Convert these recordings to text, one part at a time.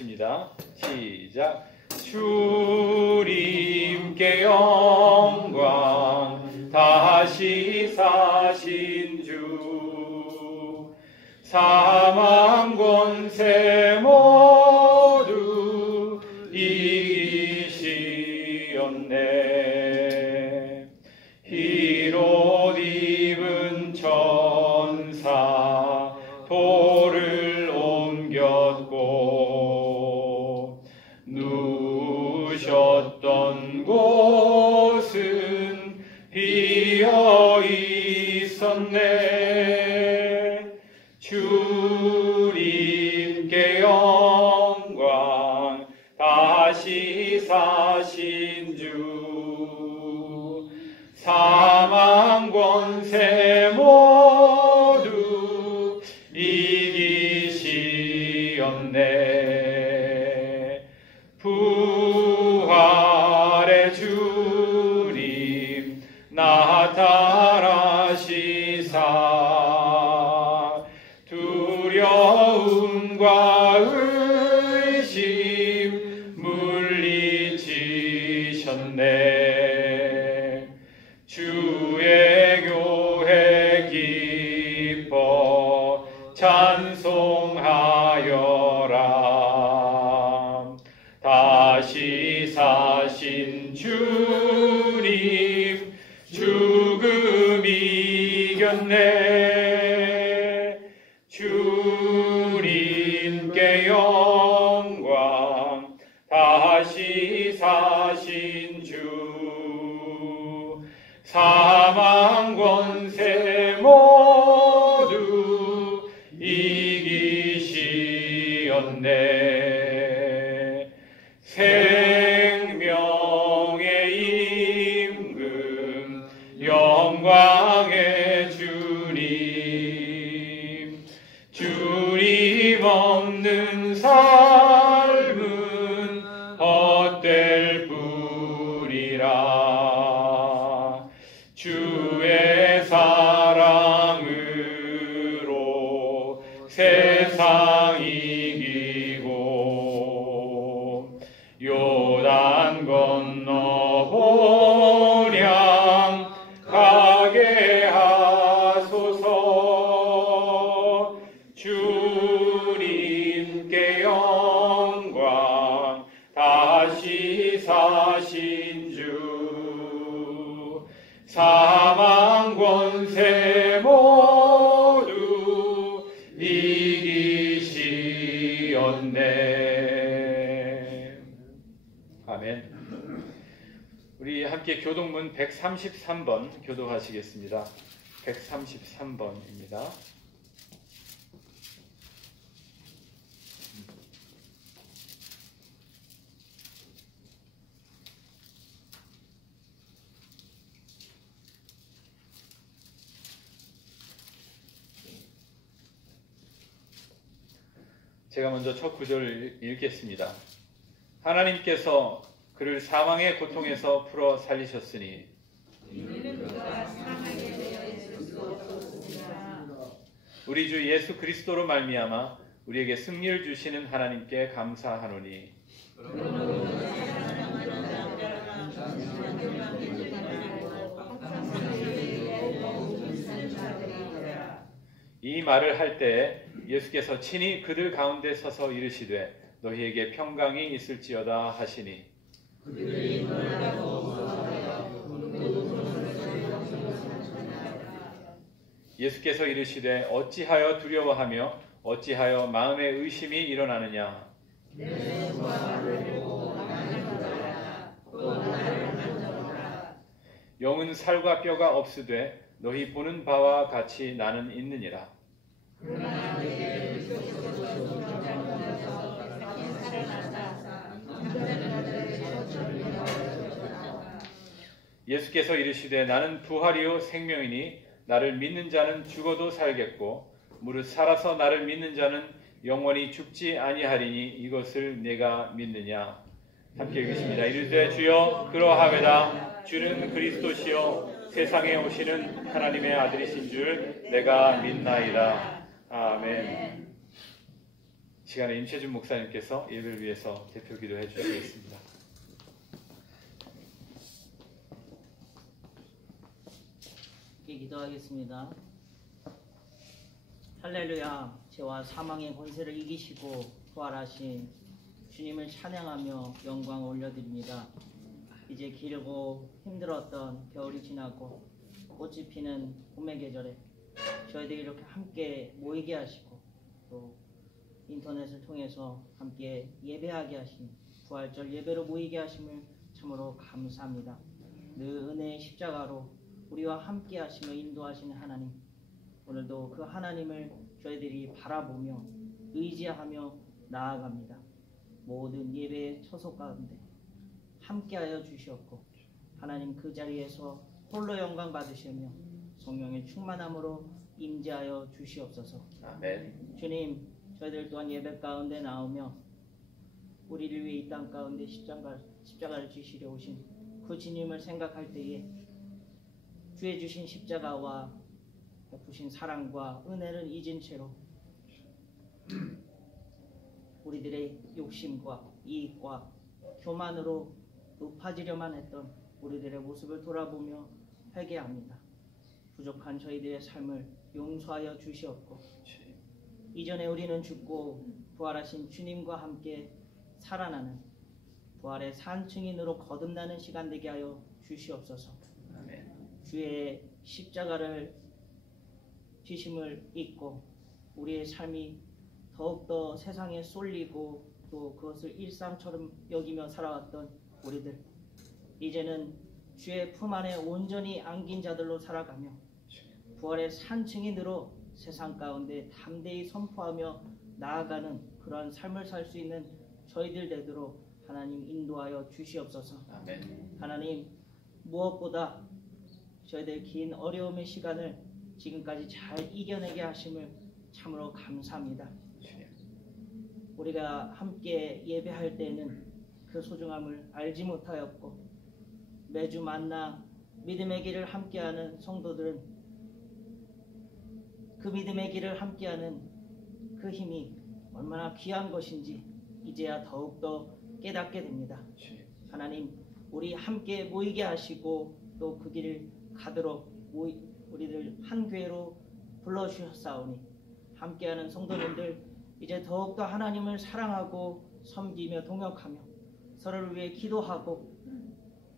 부르십니다. 시작. 주님께 영광, 다시 사신 주, 사망 권세 모두 이기시었네. 흰옷 입은 천사 돌을 옮겼고, 누우셨던 곳은 비어 있었네. 주님께 영광, 다시 사신 주, 사망 권세 모두 이기시었네. 부활의 주님 나타나시사 두려움과 의심 물리치셨네. 주의 교회 기뻐 찬송하여라. 다시 사신 주님 죽음 이겼네. 주님께 영광, 다시 사신 주, 사망 권세 모두 이기시었네. 생명의 임금, 영광의 주님, 주님 없는 삶은 헛될 뿐이라. 주의 사랑으로 세상 이기고, 요단 건너 본향 가게 하소서. 주님께 영광, 다시 사신 주, 사망 권세 모두 이기시었네. 아멘. 우리 함께 교동문 133번 교독하시겠습니다. 133번입니다. 제가 먼저 첫 구절을 읽겠습니다. 하나님께서 그를 사망의 고통에서 풀어 살리셨으니 우리 주 예수 그리스도로 말미암아 우리에게 승리를 주시는 하나님께 감사하노니 이 말을 할 때에 예수께서 친히 그들 가운데 서서 이르시되 너희에게 평강이 있을지어다 하시니 예수께서 이르시되 어찌하여 두려워하며 어찌하여 마음에 의심이 일어나느냐. 영은 살과 뼈가 없으되 너희 보는 바와 같이 나는 있느니라. 예수께서 이르시되 나는 부활이요 생명이니 나를 믿는 자는 죽어도 살겠고 무릇 살아서 나를 믿는 자는 영원히 죽지 아니하리니 이것을 내가 믿느냐. 함께 읽겠습니다. 이르되 주여 그러하외다. 주는 그리스도시요 세상에 오시는 하나님의 아들이신 줄 내가 믿나이다. 아멘. 시간에 임채준 목사님께서 예배를 위해서 대표 기도해 주시겠습니다. 기도하겠습니다. 할렐루야. 죄와 사망의 권세를 이기시고 부활하신 주님을 찬양하며 영광을 올려드립니다. 이제 길고 힘들었던 겨울이 지나고 꽃이 피는 봄의 계절에 저희들이 이렇게 함께 모이게 하시고 또 인터넷을 통해서 함께 예배하게 하신 부활절 예배로 모이게 하심을 참으로 감사합니다. 늘 은혜의 십자가로 우리와 함께 하시며 인도하시는 하나님, 오늘도 그 하나님을 저희들이 바라보며 의지하며 나아갑니다. 모든 예배의 처소 가운데 함께하여 주시옵고 하나님 그 자리에서 홀로 영광 받으시며 성령의 충만함으로 임재하여 주시옵소서. 아멘. 주님, 저희들 또한 예배 가운데 나오며 우리를 위해 이 땅 가운데 십자가를 지시려 오신 그 주님을 생각할 때에 주의 주신 십자가와 베푸신 사랑과 은혜를 잊은 채로 우리들의 욕심과 이익과 교만으로 높아지려만 했던 우리들의 모습을 돌아보며 회개합니다. 부족한 저희들의 삶을 용서하여 주시옵고 이전에 우리는 죽고 부활하신 주님과 함께 살아나는 부활의 산증인으로 거듭나는 시간 되게 하여 주시옵소서. 아멘. 주의 십자가를 지심을 잊고 우리의 삶이 더욱더 세상에 쏠리고 또 그것을 일상처럼 여기며 살아왔던 우리들, 이제는 주의 품 안에 온전히 안긴 자들로 살아가며 부활의 산증인으로 세상 가운데 담대히 선포하며 나아가는 그러한 삶을 살 수 있는 저희들 되도록 하나님 인도하여 주시옵소서. 아멘. 하나님, 무엇보다 저희들 긴 어려움의 시간을 지금까지 잘 이겨내게 하심을 참으로 감사합니다. 우리가 함께 예배할 때는 그 소중함을 알지 못하였고 매주 만나 믿음의 길을 함께하는 성도들은 그 믿음의 길을 함께하는 그 힘이 얼마나 귀한 것인지 이제야 더욱더 깨닫게 됩니다. 하나님, 우리 함께 모이게 하시고 또 그 길을 가도록 우리들 한 교회로 불러주셨사오니 함께하는 성도님들 이제 더욱더 하나님을 사랑하고 섬기며 동역하며 서로를 위해 기도하고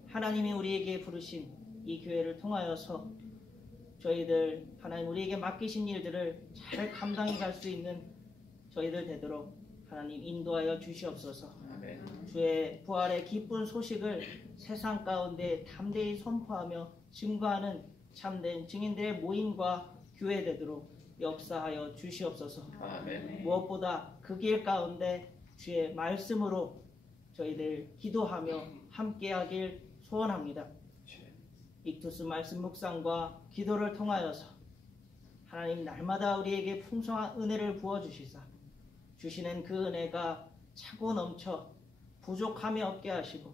하나님이 우리에게 부르신 이 교회를 통하여서 저희들 하나님 우리에게 맡기신 일들을 잘 감당해 갈 수 있는 저희들 되도록 하나님 인도하여 주시옵소서. 아멘. 주의 부활의 기쁜 소식을 세상 가운데 담대히 선포하며 증거하는 참된 증인들의 모임과 교회 되도록 역사하여 주시옵소서. 아멘. 무엇보다 그 길 가운데 주의 말씀으로 저희들 기도하며 함께하길 소원합니다. 익투스 말씀 묵상과 기도를 통하여서 하나님 날마다 우리에게 풍성한 은혜를 부어주시사 주시는 그 은혜가 차고 넘쳐 부족함이 없게 하시고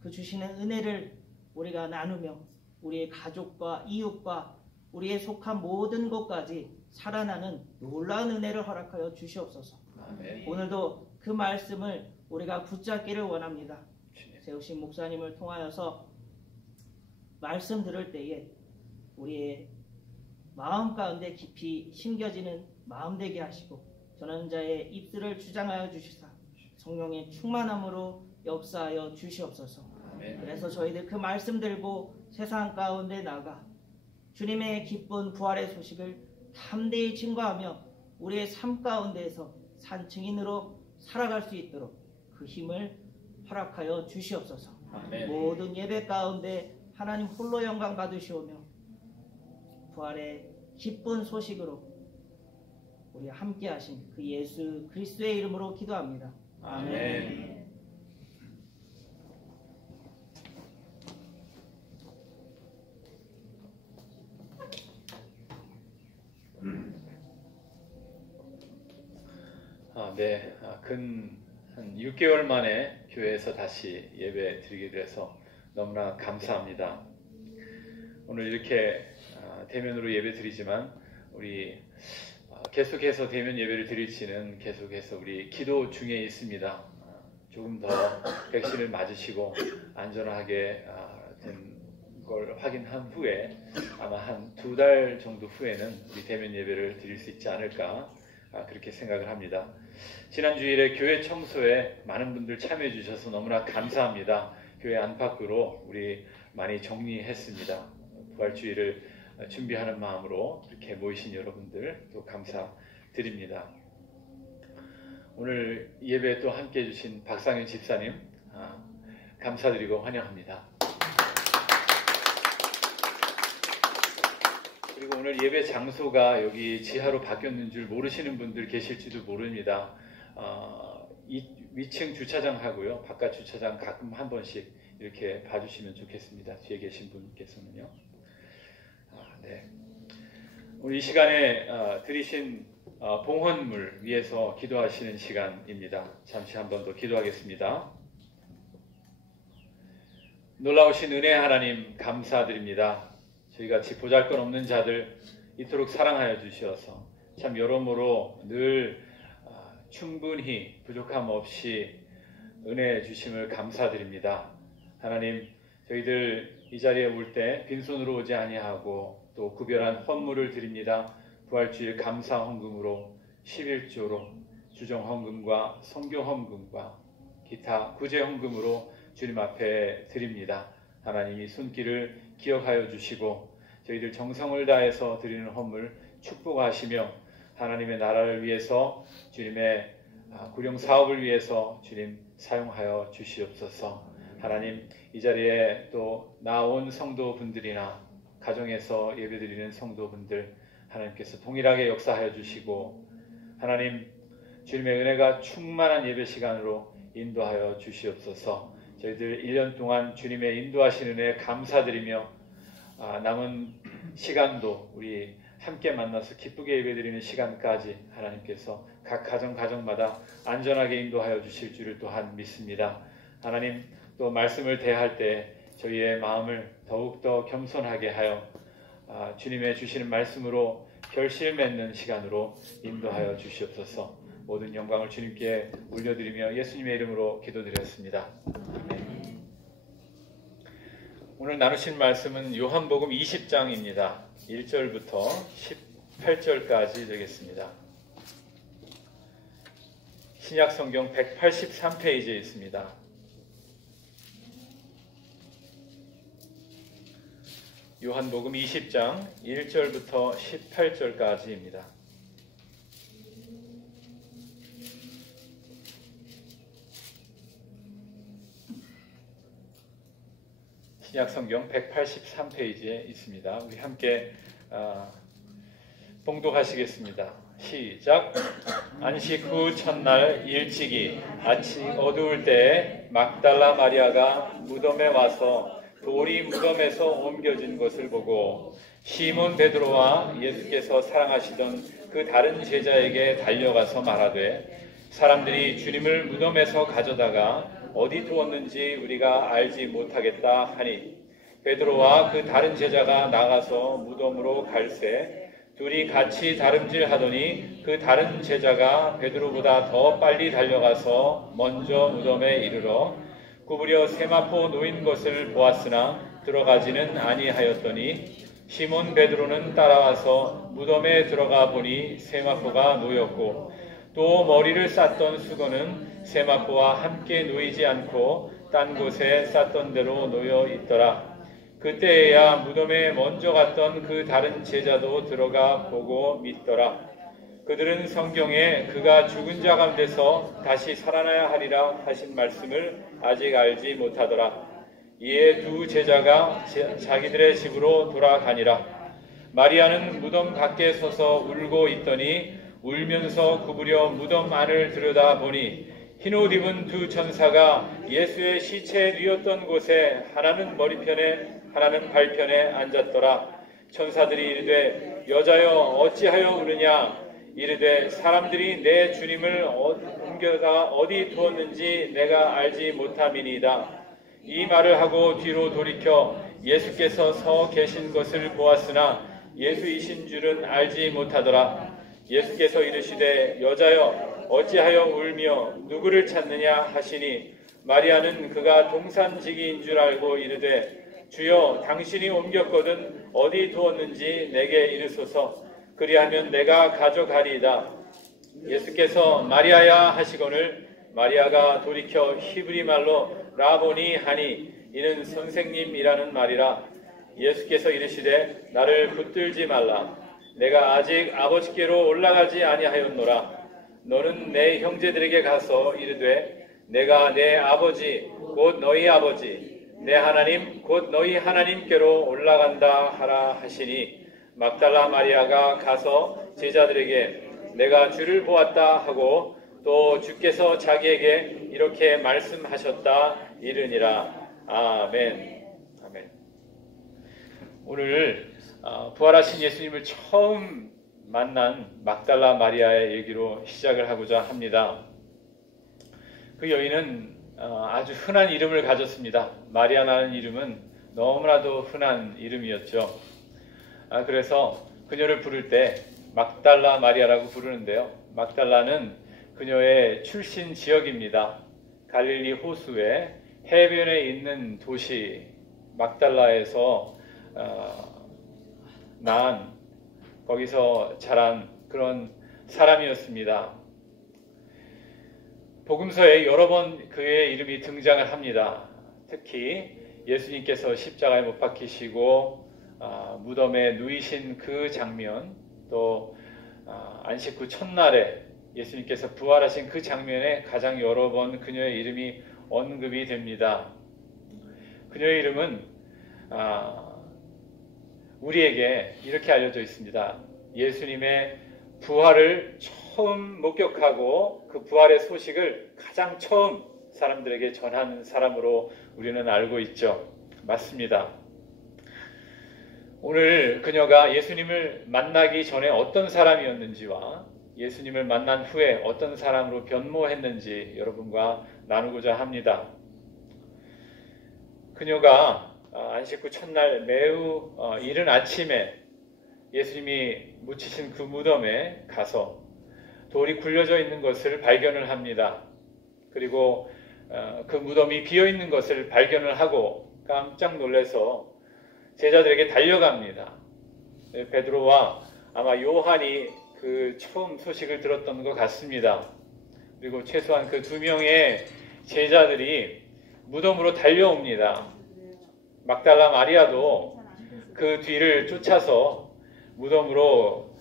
그 주시는 은혜를 우리가 나누며 우리의 가족과 이웃과 우리의 속한 모든 곳까지 살아나는 놀라운 은혜를 허락하여 주시옵소서. 아멘. 오늘도 그 말씀을 우리가 붙잡기를 원합니다. 세우신 목사님을 통하여서 말씀 들을 때에 우리의 마음 가운데 깊이 심겨지는 마음 되게 하시고 전원자의 입술을 주장하여 주시사 성령의 충만함으로 역사하여 주시옵소서. 아멘. 그래서 저희들 그 말씀 들고 세상 가운데 나가 주님의 기쁜 부활의 소식을 담대히 증거하며 우리의 삶 가운데에서 산 증인으로 살아갈 수 있도록 그 힘을 허락하여 주시옵소서. 아멘. 모든 예배 가운데 하나님 홀로 영광 받으시오며 부활의 기쁜 소식으로 우리 함께 하신 그 예수 그리스도의 이름으로 기도합니다. 아멘. 네. 한 6개월 만에 교회에서 다시 예배 드리게 돼서 너무나 감사합니다. 오늘 이렇게 대면으로 예배 드리지만 우리 계속해서 대면 예배를 드릴지는 계속해서 우리 기도 중에 있습니다. 조금 더 백신을 맞으시고 안전하게 된 걸 확인한 후에 아마 한 2달 정도 후에는 우리 대면 예배를 드릴 수 있지 않을까 그렇게 생각을 합니다. 지난 주일에 교회 청소에 많은 분들 참여해 주셔서 너무나 감사합니다. 교회 안팎으로 우리 많이 정리했습니다. 부활주일을 준비하는 마음으로 이렇게 모이신 여러분들 또 감사드립니다. 오늘 예배에 또 함께 해주신 박상현 집사님 감사드리고 환영합니다. 그리고 오늘 예배 장소가 여기 지하로 바뀌었는 줄 모르시는 분들 계실지도 모릅니다. 위층 주차장하고요, 바깥 주차장 가끔 한 번씩 이렇게 봐주시면 좋겠습니다. 뒤에 계신 분께서는요. 네. 오늘 이 시간에 드리신 봉헌물 위해서 기도하시는 시간입니다. 잠시 한 번 더 기도하겠습니다. 놀라우신 은혜 하나님 감사드립니다. 저희같이 보잘것없는 자들 이토록 사랑하여 주셔서 참 여러모로 늘 충분히 부족함 없이 은혜 주심을 감사드립니다. 하나님, 저희들 이 자리에 올 때 빈손으로 오지 아니하고 또 구별한 헌물을 드립니다. 부활주일 감사 헌금으로 11조로 주정 헌금과 성교 헌금과 기타 구제 헌금으로 주님 앞에 드립니다. 하나님이 손길을 기억하여 주시고 저희들 정성을 다해서 드리는 헌물 축복하시며 하나님의 나라를 위해서 주님의 구령 사업을 위해서 주님 사용하여 주시옵소서. 하나님, 이 자리에 또 나온 성도분들이나 가정에서 예배드리는 성도분들 하나님께서 동일하게 역사하여 주시고 하나님 주님의 은혜가 충만한 예배 시간으로 인도하여 주시옵소서. 저희들 1년 동안 주님의 인도하시는 은혜 감사드리며 남은 시간도 우리 함께 만나서 기쁘게 예배드리는 시간까지 하나님께서 각 가정마다 안전하게 인도하여 주실 줄을 또한 믿습니다. 하나님, 또 말씀을 대할 때 저희의 마음을 더욱더 겸손하게 하여 주님의 주시는 말씀으로 결실 맺는 시간으로 인도하여 주시옵소서. 모든 영광을 주님께 올려드리며 예수님의 이름으로 기도드렸습니다. 아멘. 오늘 나누신 말씀은 요한복음 20장입니다. 1절부터 18절까지 되겠습니다. 신약성경 183페이지에 있습니다. 요한복음 20장 1절부터 18절까지입니다. 신약성경 183페이지에 있습니다. 우리 함께 봉독하시겠습니다. 시작. 안식 후 첫날 일찍이 아침 어두울 때에 막달라 마리아가 무덤에 와서 돌이 무덤에서 옮겨진 것을 보고 시몬 베드로와 예수께서 사랑하시던 그 다른 제자에게 달려가서 말하되 사람들이 주님을 무덤에서 가져다가 어디 두었는지 우리가 알지 못하겠다 하니 베드로와 그 다른 제자가 나가서 무덤으로 갈새 둘이 같이 다름질하더니 그 다른 제자가 베드로보다 더 빨리 달려가서 먼저 무덤에 이르러 구부려 세마포 놓인 것을 보았으나 들어가지는 아니하였더니 시몬 베드로는 따라와서 무덤에 들어가 보니 세마포가 놓였고 또 머리를 쌌던 수건은 세마포와 함께 놓이지 않고 딴 곳에 쌌던 대로 놓여 있더라. 그때에야 무덤에 먼저 갔던 그 다른 제자도 들어가 보고 믿더라. 그들은 성경에 그가 죽은 자 가운데서 다시 살아나야 하리라 하신 말씀을 아직 알지 못하더라. 이에 두 제자가 자기들의 집으로 돌아가니라. 마리아는 무덤 밖에 서서 울고 있더니 울면서 구부려 무덤 안을 들여다보니 흰옷 입은 두 천사가 예수의 시체 뉘었던 곳에 하나는 머리편에 하나는 발편에 앉았더라. 천사들이 이르되 여자여 어찌하여 우느냐. 이르되 사람들이 내 주님을 옮겨다 어디 두었는지 내가 알지 못함이니이다. 이 말을 하고 뒤로 돌이켜 예수께서 서 계신 것을 보았으나 예수이신 줄은 알지 못하더라. 예수께서 이르시되 여자여 어찌하여 울며 누구를 찾느냐 하시니 마리아는 그가 동산지기인 줄 알고 이르되 주여 당신이 옮겼거든 어디 두었는지 내게 이르소서 그리하면 내가 가져가리이다. 예수께서 마리아야 하시거늘 마리아가 돌이켜 히브리 말로 라보니 하니 이는 선생님이라는 말이라. 예수께서 이르시되 나를 붙들지 말라. 내가 아직 아버지께로 올라가지 아니하였노라. 너는 내 형제들에게 가서 이르되 내가 내 아버지 곧 너희 아버지 내 하나님 곧 너희 하나님께로 올라간다 하라 하시니 막달라 마리아가 가서 제자들에게 내가 주를 보았다 하고 또 주께서 자기에게 이렇게 말씀하셨다 이르니라. 아멘. 아멘. 오늘 부활하신 예수님을 처음 만난 막달라 마리아의 얘기로 시작을 하고자 합니다. 그 여인은 아주 흔한 이름을 가졌습니다. 마리아라는 이름은 너무나도 흔한 이름이었죠. 그래서 그녀를 부를 때 막달라 마리아라고 부르는데요. 막달라는 그녀의 출신 지역입니다. 갈릴리 호수의 해변에 있는 도시 막달라에서 난 거기서 자란 그런 사람이었습니다. 복음서에 여러 번 그의 이름이 등장을 합니다. 특히 예수님께서 십자가에 못 박히시고 무덤에 누이신 그 장면, 또 안식 후 첫날에 예수님께서 부활하신 그 장면에 가장 여러 번 그녀의 이름이 언급이 됩니다. 그녀의 이름은 우리에게 이렇게 알려져 있습니다. 예수님의 부활을 처음 목격하고 그 부활의 소식을 가장 처음 사람들에게 전한 사람으로 우리는 알고 있죠. 맞습니다. 오늘 그녀가 예수님을 만나기 전에 어떤 사람이었는지와 예수님을 만난 후에 어떤 사람으로 변모했는지 여러분과 나누고자 합니다. 그녀가 안식 후 첫날 매우 이른 아침에 예수님이 묻히신 그 무덤에 가서 돌이 굴려져 있는 것을 발견을 합니다. 그리고 그 무덤이 비어 있는 것을 발견을 하고 깜짝 놀라서 제자들에게 달려갑니다. 베드로와 아마 요한이 그 처음 소식을 들었던 것 같습니다. 그리고 최소한 그 두 명의 제자들이 무덤으로 달려옵니다. 막달라 마리아도 그 뒤를 쫓아서 무덤으로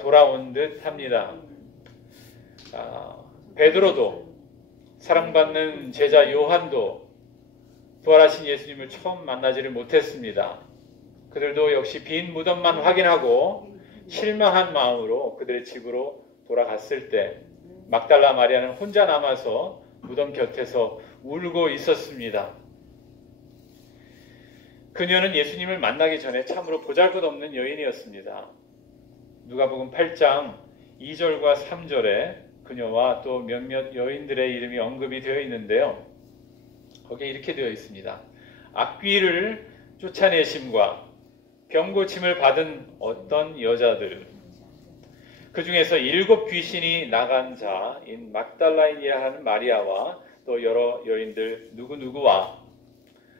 돌아온 듯 합니다. 베드로도, 사랑받는 제자 요한도 부활하신 예수님을 처음 만나지를 못했습니다. 그들도 역시 빈 무덤만 확인하고 실망한 마음으로 그들의 집으로 돌아갔을 때 막달라 마리아는 혼자 남아서 무덤 곁에서 울고 있었습니다. 그녀는 예수님을 만나기 전에 참으로 보잘것없는 여인이었습니다. 누가복음 8장 2절과 3절에 그녀와 또 몇몇 여인들의 이름이 언급이 되어 있는데요. 거기에 이렇게 되어 있습니다. 악귀를 쫓아내심과 병고침을 받은 어떤 여자들, 그 중에서 7 귀신이 나간 자인 막달라인이라 하는 마리아와 또 여러 여인들 누구누구와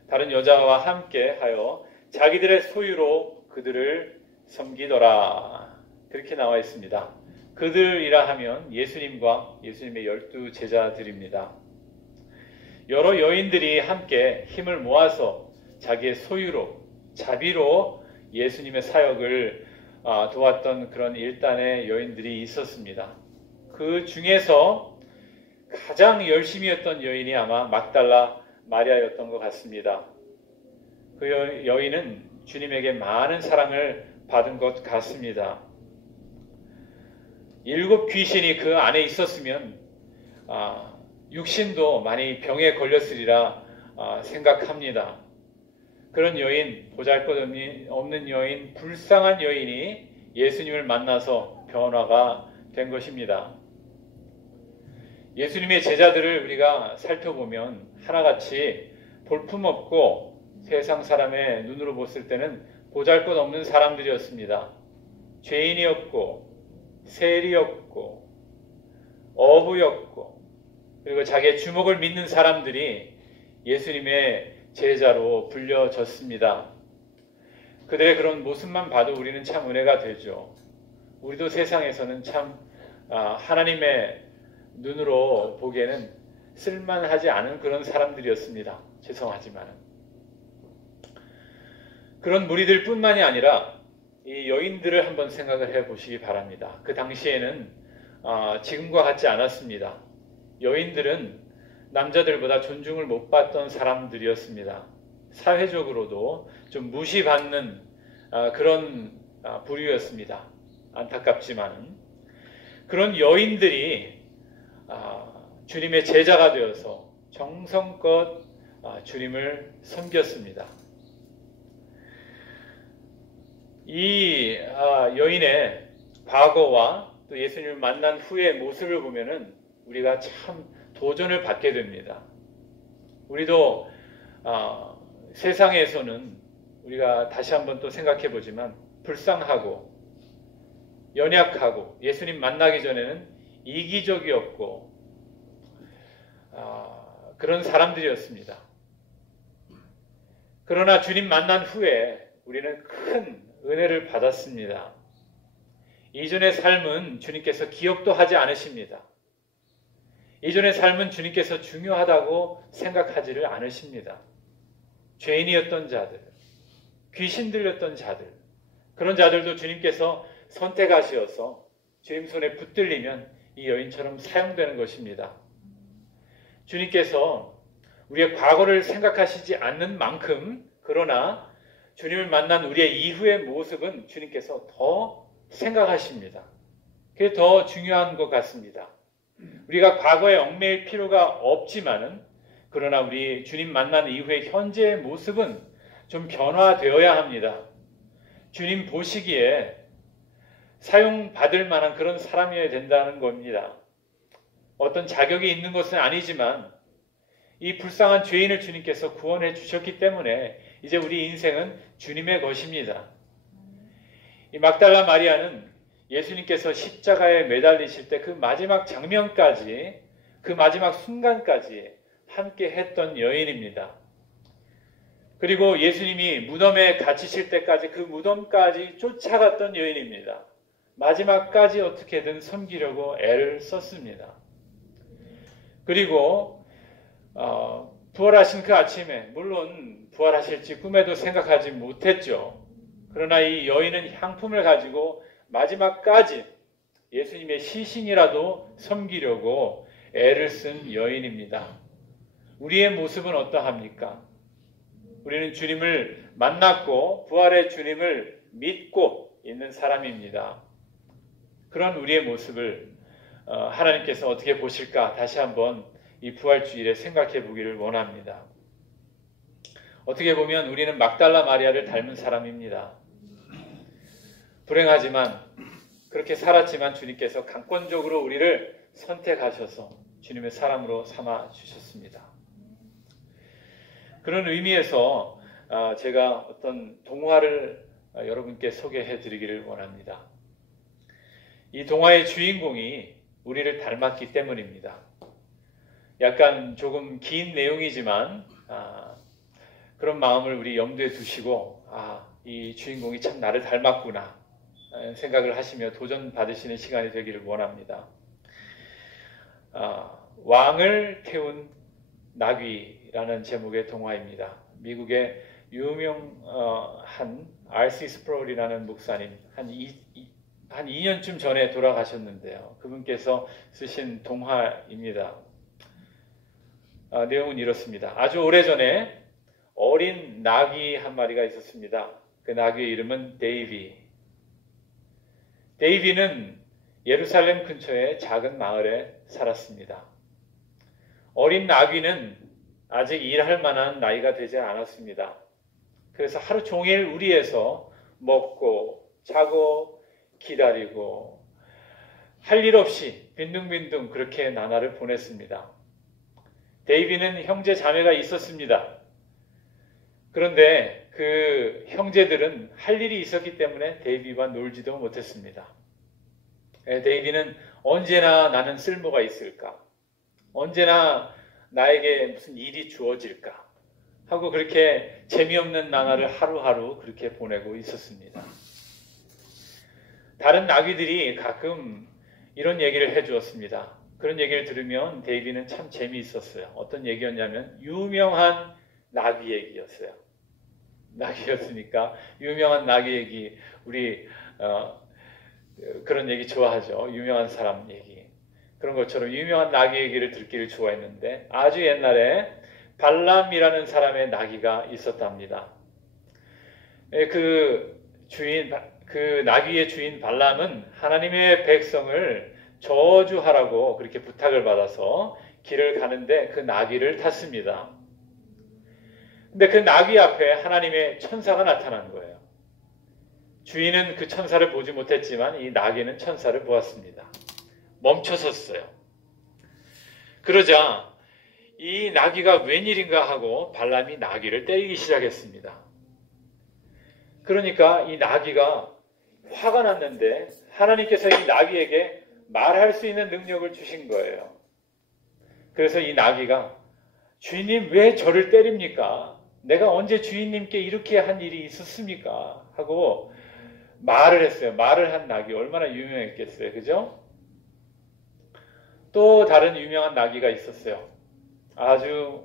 다른 여자와 함께 하여 자기들의 소유로 그들을 섬기더라. 그렇게 나와 있습니다. 그들이라 하면 예수님과 예수님의 12 제자들입니다. 여러 여인들이 함께 힘을 모아서 자기의 소유로, 자비로 예수님의 사역을 도왔던 그런 일단의 여인들이 있었습니다. 그 중에서 가장 열심히 했던 여인이 아마 막달라 마리아였던 것 같습니다. 그 여인은 주님에게 많은 사랑을 받은 것 같습니다. 7 귀신이 그 안에 있었으면 육신도 많이 병에 걸렸으리라 생각합니다. 그런 여인, 보잘것없는 여인, 불쌍한 여인이 예수님을 만나서 변화가 된 것입니다. 예수님의 제자들을 우리가 살펴보면 하나같이 볼품없고 세상 사람의 눈으로 봤을 때는 보잘것없는 사람들이었습니다. 죄인이었고 세리였고 어부였고 그리고 자기의 주목을 믿는 사람들이 예수님의 제자로 불려졌습니다. 그들의 그런 모습만 봐도 우리는 참 은혜가 되죠. 우리도 세상에서는 참 하나님의 눈으로 보기에는 쓸만하지 않은 그런 사람들이었습니다. 죄송하지만 그런 무리들 뿐만이 아니라 이 여인들을 한번 생각을 해보시기 바랍니다. 그 당시에는 지금과 같지 않았습니다. 여인들은 남자들보다 존중을 못 받던 사람들이었습니다. 사회적으로도 좀 무시받는 그런 부류였습니다. 안타깝지만 그런 여인들이 주님의 제자가 되어서 정성껏 주님을 섬겼습니다. 이 여인의 과거와 또 예수님을 만난 후의 모습을 보면은 우리가 참 도전을 받게 됩니다. 우리도 세상에서는 우리가 다시 한번 또 생각해 보지만 불쌍하고 연약하고 예수님 만나기 전에는 이기적이었고 그런 사람들이었습니다. 그러나 주님 만난 후에 우리는 큰 은혜를 받았습니다. 이전의 삶은 주님께서 기억도 하지 않으십니다. 이전의 삶은 주님께서 중요하다고 생각하지를 않으십니다. 죄인이었던 자들, 귀신 들렸던 자들, 그런 자들도 주님께서 선택하시어서 주님 손에 붙들리면 이 여인처럼 사용되는 것입니다. 주님께서 우리의 과거를 생각하시지 않는 만큼 그러나 주님을 만난 우리의 이후의 모습은 주님께서 더 생각하십니다. 그게 더 중요한 것 같습니다. 우리가 과거에 얽매일 필요가 없지만은 그러나 우리 주님 만난 이후의 현재의 모습은 좀 변화되어야 합니다. 주님 보시기에 사용받을 만한 그런 사람이어야 된다는 겁니다. 어떤 자격이 있는 것은 아니지만 이 불쌍한 죄인을 주님께서 구원해 주셨기 때문에 이제 우리 인생은 주님의 것입니다. 이 막달라 마리아는 예수님께서 십자가에 매달리실 때 그 마지막 장면까지, 그 마지막 순간까지 함께 했던 여인입니다. 그리고 예수님이 무덤에 갇히실 때까지 그 무덤까지 쫓아갔던 여인입니다. 마지막까지 어떻게든 섬기려고 애를 썼습니다. 그리고 부활하신 그 아침에 물론 부활하실지 꿈에도 생각하지 못했죠. 그러나 이 여인은 향품을 가지고 마지막까지 예수님의 시신이라도 섬기려고 애를 쓴 여인입니다. 우리의 모습은 어떠합니까? 우리는 주님을 만났고 부활의 주님을 믿고 있는 사람입니다. 그런 우리의 모습을 하나님께서 어떻게 보실까 다시 한번 이 부활주일에 생각해 보기를 원합니다. 어떻게 보면 우리는 막달라 마리아를 닮은 사람입니다. 불행하지만 그렇게 살았지만 주님께서 강권적으로 우리를 선택하셔서 주님의 사람으로 삼아 주셨습니다. 그런 의미에서 제가 어떤 동화를 여러분께 소개해 드리기를 원합니다. 이 동화의 주인공이 우리를 닮았기 때문입니다. 약간 조금 긴 내용이지만 그런 마음을 우리 염두에 두시고 이 주인공이 참 나를 닮았구나 생각을 하시며 도전 받으시는 시간이 되기를 원합니다. 왕을 태운 나귀라는 제목의 동화입니다. 미국의 유명한 R.C. 스프롤이라는 목사님 한 2년쯤 전에 돌아가셨는데요. 그분께서 쓰신 동화입니다. 내용은 이렇습니다. 아주 오래전에 어린 나귀 한 마리가 있었습니다. 그 나귀의 이름은 데이비. 데이비는 예루살렘 근처의 작은 마을에 살았습니다. 어린 나귀는 아직 일할 만한 나이가 되지 않았습니다. 그래서 하루 종일 우리에서 먹고 자고 기다리고 할 일 없이 빈둥빈둥 그렇게 나날을 보냈습니다. 데이비는 형제 자매가 있었습니다. 그런데 그 형제들은 할 일이 있었기 때문에 데이비와 놀지도 못했습니다. 데이비는 언제나 나는 쓸모가 있을까? 언제나 나에게 무슨 일이 주어질까? 하고 그렇게 재미없는 나날을 하루하루 그렇게 보내고 있었습니다. 다른 나귀들이 가끔 이런 얘기를 해주었습니다. 그런 얘기를 들으면 데이비는 참 재미있었어요. 어떤 얘기였냐면 유명한 나귀 얘기였어요. 나귀였으니까 유명한 나귀 얘기, 우리 그런 얘기 좋아하죠. 유명한 사람 얘기. 그런 것처럼 유명한 나귀 얘기를 듣기를 좋아했는데 아주 옛날에 발람이라는 사람의 나귀가 있었답니다. 그 나귀의 주인 발람은 하나님의 백성을 저주하라고 그렇게 부탁을 받아서 길을 가는데 그 나귀를 탔습니다. 근데 그 나귀 앞에 하나님의 천사가 나타난 거예요. 주인은 그 천사를 보지 못했지만 이 나귀는 천사를 보았습니다. 멈춰섰어요. 그러자 이 나귀가 웬일인가 하고 발람이 나귀를 때리기 시작했습니다. 그러니까 이 나귀가 화가 났는데 하나님께서 이 나귀에게 말할 수 있는 능력을 주신 거예요. 그래서 이 나귀가 주인님 왜 저를 때립니까? 내가 언제 주인님께 이렇게 한 일이 있었습니까? 하고 말을 했어요. 말을 한 나귀 얼마나 유명했겠어요. 그죠? 또 다른 유명한 나귀가 있었어요. 아주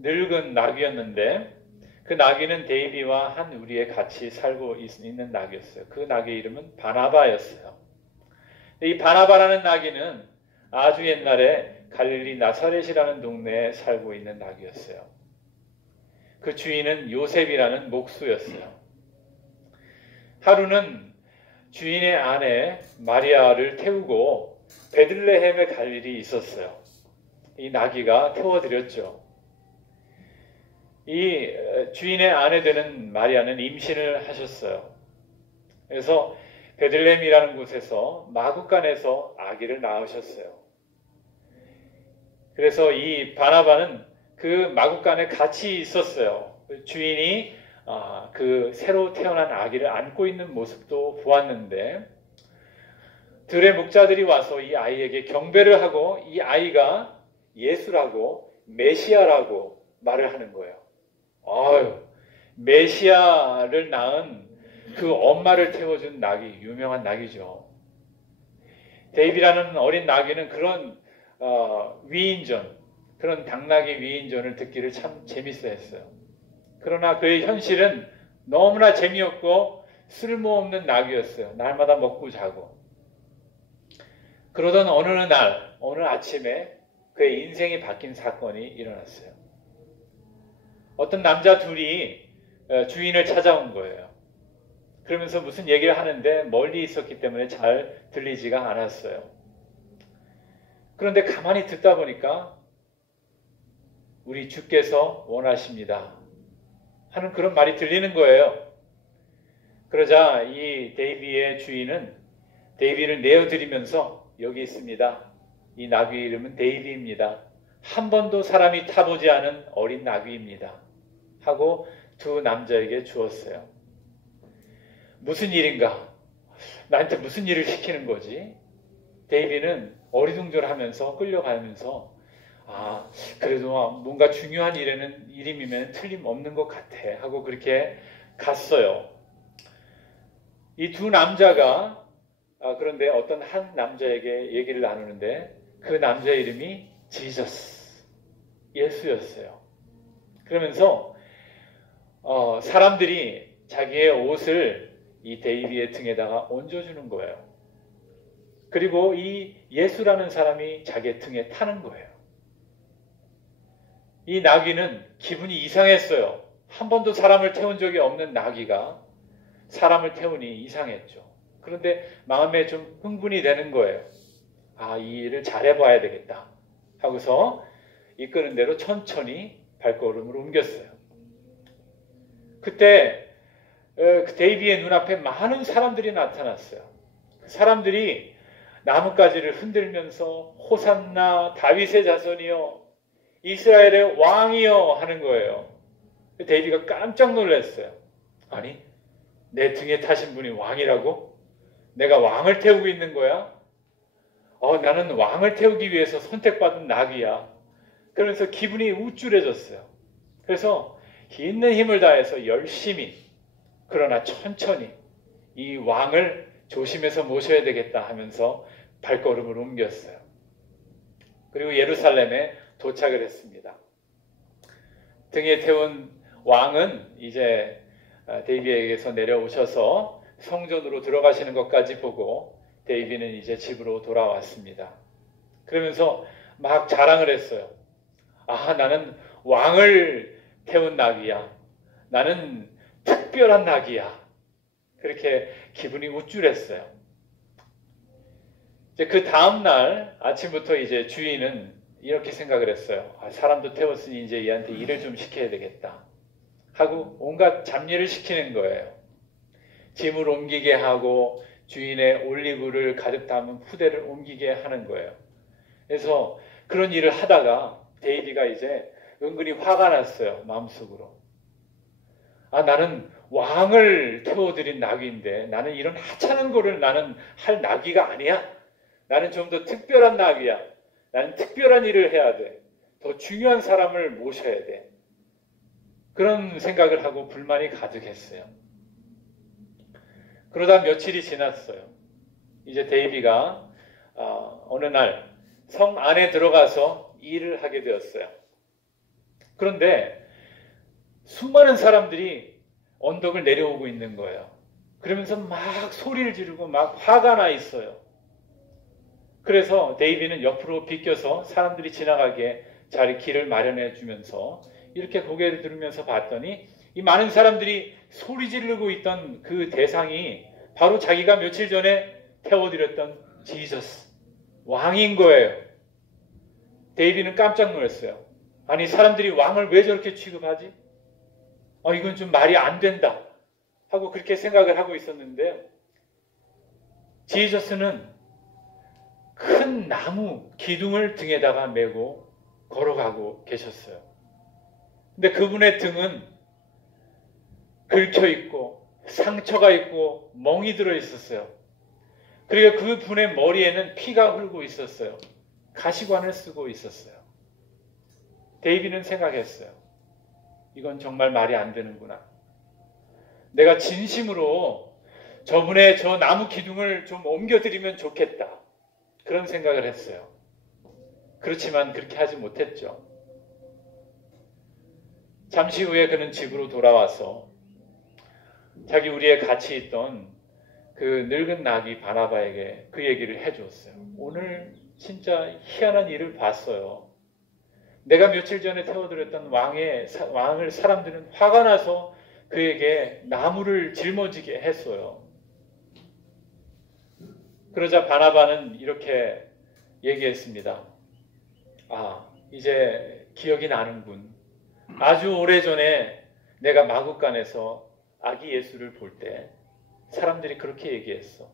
늙은 나귀였는데 그 나귀는 데이비와 한 우리에 같이 살고 있는 나귀였어요. 그 나귀의 이름은 바나바였어요. 이 바나바라는 나귀는 아주 옛날에 갈릴리 나사렛이라는 동네에 살고 있는 나귀였어요. 그 주인은 요셉이라는 목수였어요. 하루는 주인의 아내 마리아를 태우고 베들레헴에 갈 일이 있었어요. 이 나귀가 태워드렸죠. 이 주인의 아내 되는 마리아는 임신을 하셨어요. 그래서 베들레헴이라는 곳에서 마구간에서 아기를 낳으셨어요. 그래서 이 바나바는 그 마구간에 같이 있었어요. 주인이 그 새로 태어난 아기를 안고 있는 모습도 보았는데 들의 목자들이 와서 이 아이에게 경배를 하고 이 아이가 예수라고 메시아라고 말을 하는 거예요. 메시아를 낳은 그 엄마를 태워준 나귀, 유명한 나귀죠. 데이비라는 어린 나귀는 그런 위인전, 그런 당나귀 위인전을 듣기를 참 재밌어 했어요. 그러나 그의 현실은 너무나 재미없고 쓸모없는 나귀였어요. 날마다 먹고 자고. 그러던 어느 아침에 그의 인생이 바뀐 사건이 일어났어요. 어떤 남자 둘이 주인을 찾아온 거예요. 그러면서 무슨 얘기를 하는데 멀리 있었기 때문에 잘 들리지가 않았어요. 그런데 가만히 듣다 보니까 우리 주께서 원하십니다 하는 그런 말이 들리는 거예요. 그러자 이 데이비의 주인은 데이비를 내어드리면서 여기 있습니다. 이 나귀의 이름은 데이비입니다. 한 번도 사람이 타보지 않은 어린 나귀입니다. 하고 두 남자에게 주었어요. 무슨 일인가? 나한테 무슨 일을 시키는 거지? 데이비는 어리둥절하면서 끌려가면서 그래도 뭔가 중요한 일이면 틀림없는 것 같아 하고 그렇게 갔어요. 이 두 남자가 그런데 어떤 한 남자에게 얘기를 나누는데 그 남자의 이름이 지저스, 예수였어요. 그러면서 사람들이 자기의 옷을 이 데이비의 등에다가 얹어주는 거예요. 그리고 이 예수라는 사람이 자기의 등에 타는 거예요. 이 나귀는 기분이 이상했어요. 한 번도 사람을 태운 적이 없는 나귀가 사람을 태우니 이상했죠. 그런데 마음에 좀 흥분이 되는 거예요. 이 일을 잘해봐야 되겠다 하고서 이끄는 대로 천천히 발걸음을 옮겼어요. 그때 데이비의 눈앞에 많은 사람들이 나타났어요. 사람들이 나뭇가지를 흔들면서 호산나 다윗의 자손이여 이스라엘의 왕이여 하는 거예요. 데이비가 깜짝 놀랐어요. 아니, 내 등에 타신 분이 왕이라고? 내가 왕을 태우고 있는 거야? 나는 왕을 태우기 위해서 선택받은 낙이야. 그러면서 기분이 우쭐해졌어요. 그래서 있는 힘을 다해서 열심히, 그러나 천천히 이 왕을 조심해서 모셔야 되겠다 하면서 발걸음을 옮겼어요. 그리고 예루살렘에 도착을 했습니다. 등에 태운 왕은 이제 데이비에게서 내려오셔서 성전으로 들어가시는 것까지 보고 데이비는 이제 집으로 돌아왔습니다. 그러면서 막 자랑을 했어요. 나는 왕을 태운 낙이야. 나는 특별한 낙이야. 그렇게 기분이 우쭐했어요. 이제 그 다음날 아침부터 이제 주인은 이렇게 생각을 했어요. 사람도 태웠으니 이제 얘한테 일을 좀 시켜야 되겠다 하고 온갖 잡일을 시키는 거예요. 짐을 옮기게 하고 주인의 올리브를 가득 담은 후대를 옮기게 하는 거예요. 그래서 그런 일을 하다가 데이비가 이제 은근히 화가 났어요. 마음속으로. 나는 왕을 태워드린 나귀인데 나는 이런 하찮은 거를 나는 할 나귀가 아니야. 나는 좀 더 특별한 나귀야. 나는 특별한 일을 해야 돼. 더 중요한 사람을 모셔야 돼. 그런 생각을 하고 불만이 가득했어요. 그러다 며칠이 지났어요. 이제 데이비가 어느 날 성 안에 들어가서 일을 하게 되었어요. 그런데 수많은 사람들이 언덕을 내려오고 있는 거예요. 그러면서 막 소리를 지르고 막 화가 나 있어요. 그래서 데이비는 옆으로 비껴서 사람들이 지나가게 길을 마련해 주면서 이렇게 고개를 들으면서 봤더니 이 많은 사람들이 소리 지르고 있던 그 대상이 바로 자기가 며칠 전에 태워드렸던 지저스, 왕인 거예요. 데이비는 깜짝 놀랐어요. 아니, 사람들이 왕을 왜 저렇게 취급하지? 이건 좀 말이 안 된다 하고 그렇게 생각을 하고 있었는데, 지저스는 큰 나무 기둥을 등에다가 메고 걸어가고 계셨어요. 근데 그분의 등은 긁혀 있고 상처가 있고 멍이 들어 있었어요. 그리고 그분의 머리에는 피가 흐르고 있었어요. 가시관을 쓰고 있었어요. 데이비는 생각했어요. 이건 정말 말이 안 되는구나. 내가 진심으로 저분의 저 나무 기둥을 좀 옮겨드리면 좋겠다. 그런 생각을 했어요. 그렇지만 그렇게 하지 못했죠. 잠시 후에 그는 집으로 돌아와서 자기 우리에 같이 있던 그 늙은 나귀 바나바에게 그 얘기를 해주었어요. 오늘 진짜 희한한 일을 봤어요. 내가 며칠 전에 태워드렸던 왕을 사람들은 화가 나서 그에게 나무를 짊어지게 했어요. 그러자 바나바는 이렇게 얘기했습니다. 이제 기억이 나는군. 아주 오래전에 내가 마국간에서 아기 예수를 볼 때 사람들이 그렇게 얘기했어.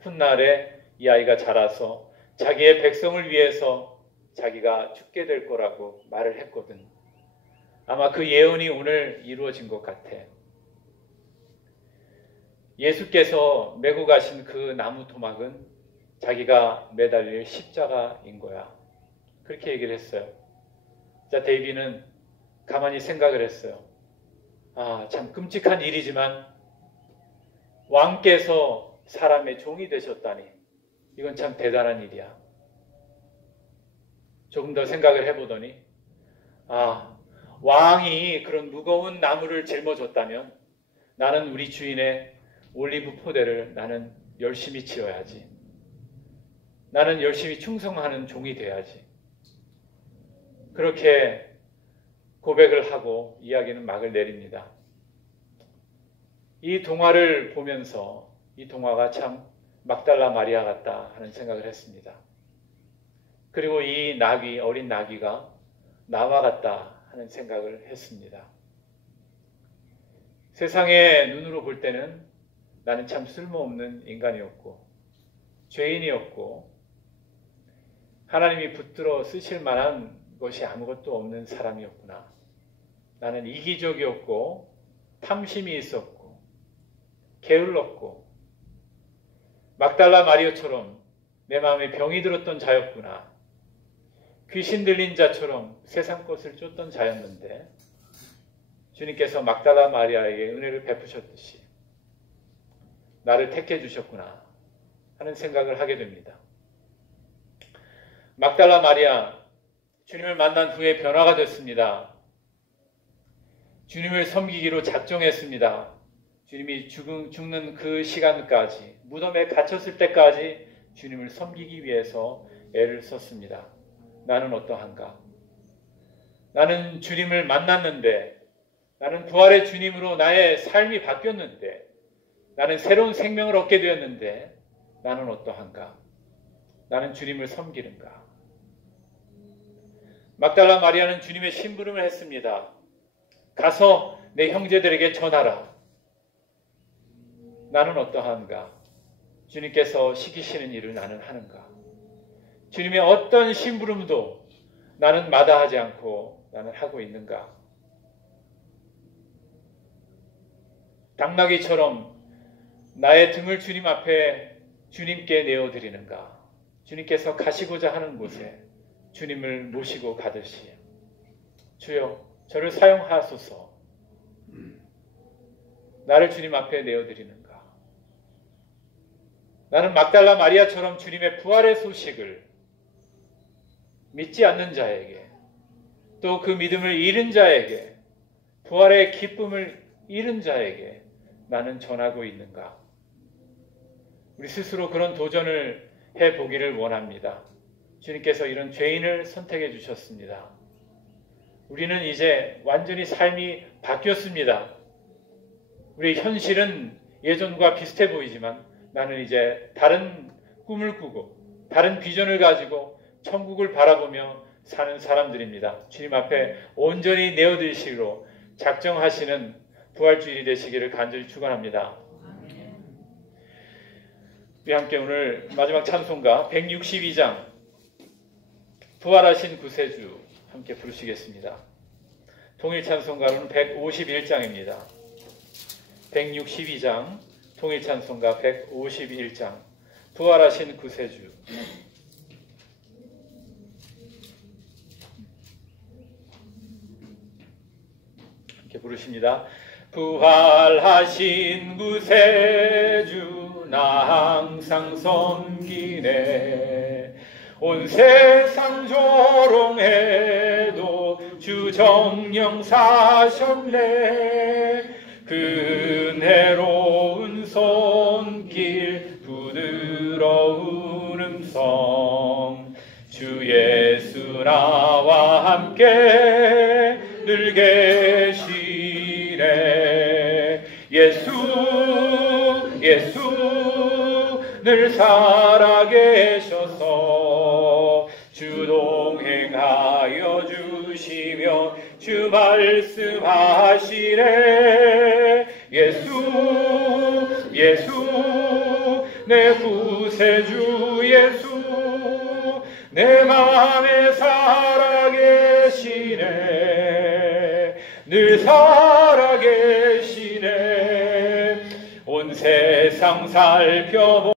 훗날에 이 아이가 자라서 자기의 백성을 위해서 자기가 죽게 될 거라고 말을 했거든. 아마 그 예언이 오늘 이루어진 것 같아. 예수께서 메고 가신 그 나무 토막은 자기가 매달릴 십자가인 거야. 그렇게 얘기를 했어요. 자, 데이비는 가만히 생각을 했어요. 참 끔찍한 일이지만 왕께서 사람의 종이 되셨다니 이건 참 대단한 일이야. 조금 더 생각을 해보더니 왕이 그런 무거운 나무를 짊어졌다면 나는 우리 주인의 올리브 포대를 나는 열심히 치러야지. 나는 열심히 충성하는 종이 돼야지. 그렇게 고백을 하고 이야기는 막을 내립니다. 이 동화를 보면서 이 동화가 참 막달라 마리아 같다 하는 생각을 했습니다. 그리고 이 어린 나귀가 나와 같다 하는 생각을 했습니다. 세상의 눈으로 볼 때는 나는 참 쓸모없는 인간이었고 죄인이었고 하나님이 붙들어 쓰실 만한 것이 아무것도 없는 사람이었구나. 나는 이기적이었고 탐심이 있었고 게을렀고 막달라 마리아처럼 내 마음에 병이 들었던 자였구나. 귀신 들린 자처럼 세상 것을 쫓던 자였는데 주님께서 막달라 마리아에게 은혜를 베푸셨듯이 나를 택해 주셨구나 하는 생각을 하게 됩니다. 막달라 마리아, 주님을 만난 후에 변화가 됐습니다. 주님을 섬기기로 작정했습니다. 주님이 죽는 그 시간까지, 무덤에 갇혔을 때까지 주님을 섬기기 위해서 애를 썼습니다. 나는 어떠한가? 나는 주님을 만났는데, 나는 부활의 주님으로 나의 삶이 바뀌었는데, 나는 새로운 생명을 얻게 되었는데, 나는 어떠한가? 나는 주님을 섬기는가? 막달라 마리아는 주님의 심부름을 했습니다. 가서 내 형제들에게 전하라. 나는 어떠한가? 주님께서 시키시는 일을 나는 하는가? 주님의 어떤 심부름도 나는 마다하지 않고 나는 하고 있는가? 당나귀처럼 나의 등을 주님 앞에 주님께 내어드리는가? 주님께서 가시고자 하는 곳에 주님을 모시고 가듯이 주여 저를 사용하소서. 나를 주님 앞에 내어드리는가? 나는 막달라 마리아처럼 주님의 부활의 소식을 믿지 않는 자에게, 또 그 믿음을 잃은 자에게, 부활의 기쁨을 잃은 자에게 나는 전하고 있는가? 우리 스스로 그런 도전을 해보기를 원합니다. 주님께서 이런 죄인을 선택해 주셨습니다. 우리는 이제 완전히 삶이 바뀌었습니다. 우리 현실은 예전과 비슷해 보이지만 나는 이제 다른 꿈을 꾸고 다른 비전을 가지고 천국을 바라보며 사는 사람들입니다. 주님 앞에 온전히 내어드리시기로 작정하시는 부활주일이 되시기를 간절히 축원합니다. 우리 함께 오늘 마지막 찬송가 162장 부활하신 구세주 함께 부르시겠습니다. 통일 찬송가로는 151장입니다. 162장 통일 찬송가 151장 부활하신 구세주. 함께 부르십니다. 부활하신 구세주 나 항상 섬기네. 온 세상 조롱해도 주 정령 사셨네. 그 은혜로운 손길 부드러운 음성 주 예수 나와 함께 늘 계시네. 예수 늘 살아계셔서 주 동행하여 주시며 주 말씀하시네. 예수 내 구세주 예수 내 맘에 살아계시네. 늘 살아계시네. 온 세상 살펴보